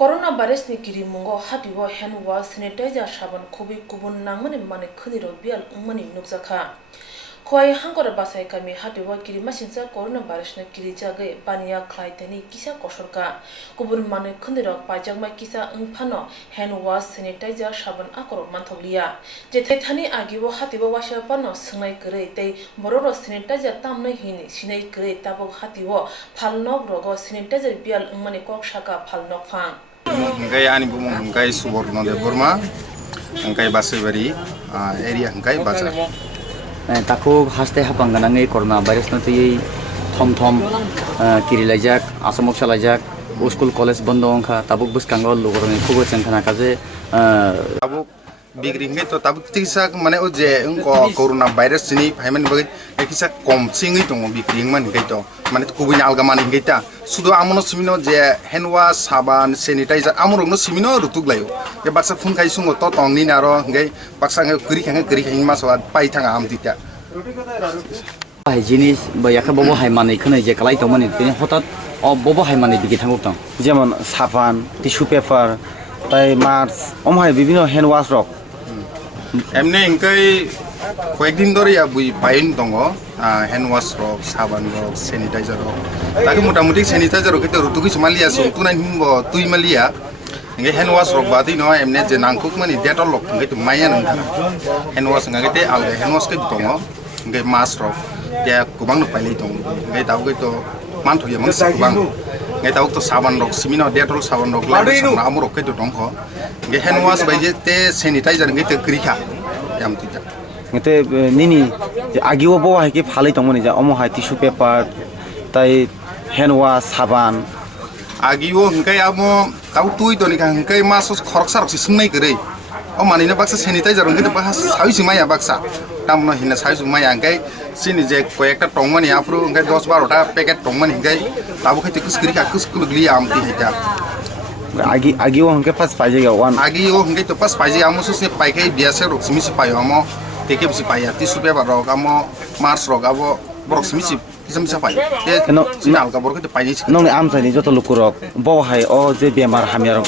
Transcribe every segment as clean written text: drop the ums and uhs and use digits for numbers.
Corona virus ni kiri mungo hatiwo hand wash sanitizer saban khobi kubun nangmani mane khuniro bial ungmani nukjaka khoi hangora basai kami hatiwo kiri masinsa corona virus na kiri jagai bania khlaitani kisa kosorka kubun mane khuniro pajangma kisa ungphano hand wash sanitizer saban akoro manthoglia je thani agiwo hatiwo washa pano sungai kre tei bororo sanitizer tamnai hini sinai kre tabo hatiwo phalnok rogo sanitizer bial ungmani kok shaka phalnok phang Hinggai ani bumung hinggai Suborno de Burma hinggai Basibari area hinggai Bazar. Taku haste hapanganangai corona virus na tui thom kiri lajak asamok salajak school college bondo angka tabuk bus kangol lugorni khubo changkhana kaje tabuk bigri hinggai to tabuk tisa mane o je engko corona virus ni haiman bagi kisa kom singi tongo bigri man hinggai to mane kubini algaman hinggai ta sudo amono simino je hand wash saban sanitizer amorogno simino rutuglayo je baksa phun kai sungo to tongni naro hinggai baksa kuri khang maswa pai thanga amtita hai jinis ba yakha bobo hai mane khane je kalai tongmani tini hotat o bobo hai mane digi thanguk tong যেমন সাবান tissue paper তাই mask ওমহাই বিভিন্ন hand wash rock এমনি হinggai কয়েকদিন ধরে বুই pine দङ hand wash rock সাবান rock sanitiser rock তাকে মোটামুটি স্যানিটাইজার রক রুতুকি মালিয়া সুতুনা হিমব তুই Malia hinggai hand wash rok badi no emne je nangkuk mani detol rok hinggai tu maya nang hand wash ngai te alga hand wash ke dङ hinggai mask rok te kubang no pailai dङ hinggai tau ke to manthoya mang kubang ngai tau to saban rok simino detol saban rok la amur rok ke to dङ hinggai hand wash bai je te sanitizer ngai te krikha yam tita এতে নিনি আগিও বো হাইকে ফালাই তংমনি যা অমহাই tissue paper তাই hand wash সাবান agiwo hinggai amo tau tui to ni hinggai masos khoroksa rok singnai gre o manina baksa sanitizer hinggai to bahas saisi maya baksa tamno hina saisi maya hinggai sini je koyekta tongmani apru hinggai 10-12 ta packet tongmani hinggai tabu khai kuskri ka kuskulgli amti hita আগিও হংকে pass পাইজে one agiwo hinggai to pas paije amo susne paikai biase rok simisi payo amo teke bisi paya tisu paper rok amo mars rok abo borok simisi kisam pai te sinal ka borok te paini নং আমসাইনি যত লুকুরক বো high ও যে বেমার হামিয়ারক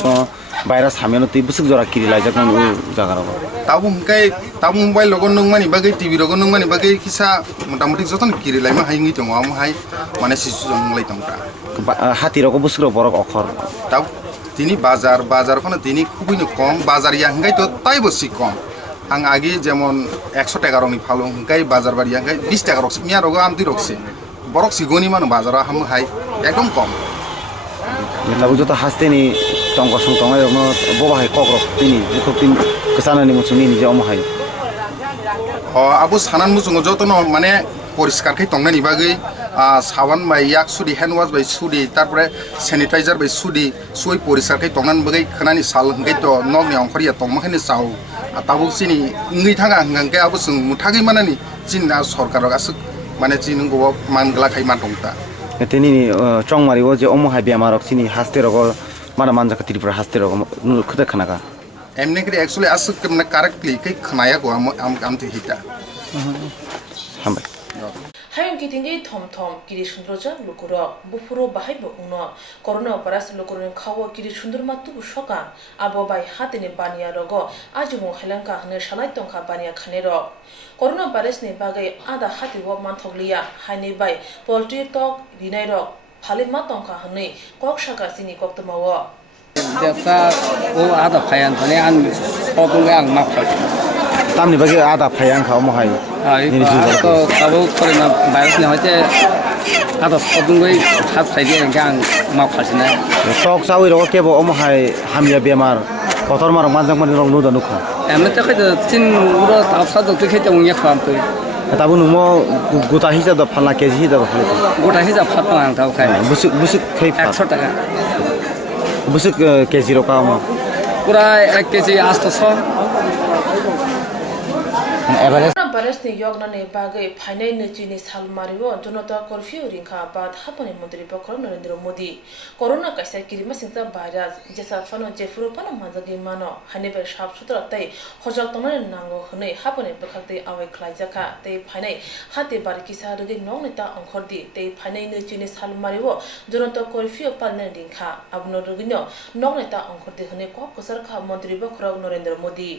virus হামিয়ানো তুই বুসুক জরা কিরি লাইজাক নং জাগারক tabu hinggai tabu mobile logon nungmani bagai tv logon nungmani bagai kisa motamoti joton kiri laima haingi tongo am hai mane sisu jonglai tongta হাতিরক বুসুক Borok অখর tabu tini bazar kono tini khubino kom bazar ya hinggai to tai bosi kom ang agi jemon 100 টাকা roni phalo hinggai bazar bari hinggai 20 টাকা rok miya rogo amti rokse borok sigoni mano bazar ham hai ekdom kom Labu যত হাসতেনি টঙ্ক song টঙ্গাই বো high ককরক তিনি বুকক তিন কসানানি মুসুনি নিজে অমহাই abo sanan musungo jotono mane poriskar khai tongnani bagai saban bai yak sudi hand wash bai sudi tarpore sanitizer bai sudi soi poriskar khai tongnan bagai khanani sal hinggai to nogni ongkhariya tongmakhani chao tabuk sini ngai thanga hinggai abo sung muthagi manani chinna sarkar asuk mane chinungo mangla khai ma tongta তিনি চংমারি ও যে অমহাই বেমারক চিনি হাসতে রগ মানা মানজাকা ত্রিপুরা হাসতে রগ খুদে খানাকা emne kri actually asuk kemna correctly kai khnaya ko am ti hita হামবাই Hayong kitingi thom kiri sundroja lukuro bufuro bahai bo uno corona operas lukuro khawo kiri sundur matu bushoka abo bai hatini bania rogo ajumo helanka hne shalai tongkha bania khanero corona virus ni bagai ada hati wo manthoglia haini bai poultry tok rinai rok phalima tongkha hne kok shaka sini koktamawo Depsa o ada phayan thane an podunga ang mapha তামনি বাকি আদা ফায়াং খাও মহাই ai to tabo corona virus ne hoite ada podungai khas khaide gang mapha sine টক চাউই রগ কেব অমহাই হামিয়া বেমার কতর মার মানজাক মানি রং নুদা নুখ emne te khaide tin uro tapsa do te khaite ungya kham to তাবু নুমো গোটা হিসা দ ফালা কেজি হিসা দ ফালা gota hija phatna ang tau khai বুসুক বুসুক খাই 100 টাকা বুসুক কেজি রকা আমা pura 1 kg 800 average Bares ni yog na ne bagai phainai ne chini sal mariwo jonata curfew ringkha bad hapani mantri pakro Narendra Modi corona kaisa kirima singta virus jesa fano jefuru pano manjagi mano hanebe sap sutra tai hojak tonane nango hne hapani bakhate awai khlaijaka tei phainai hate bar kisa rugi nong neta angkhordi tei phainai ne chini sal mariwo jonata curfew palne ringkha abno rugino nong neta angkhordi hne ko kusar kha mantri pakro Narendra Modi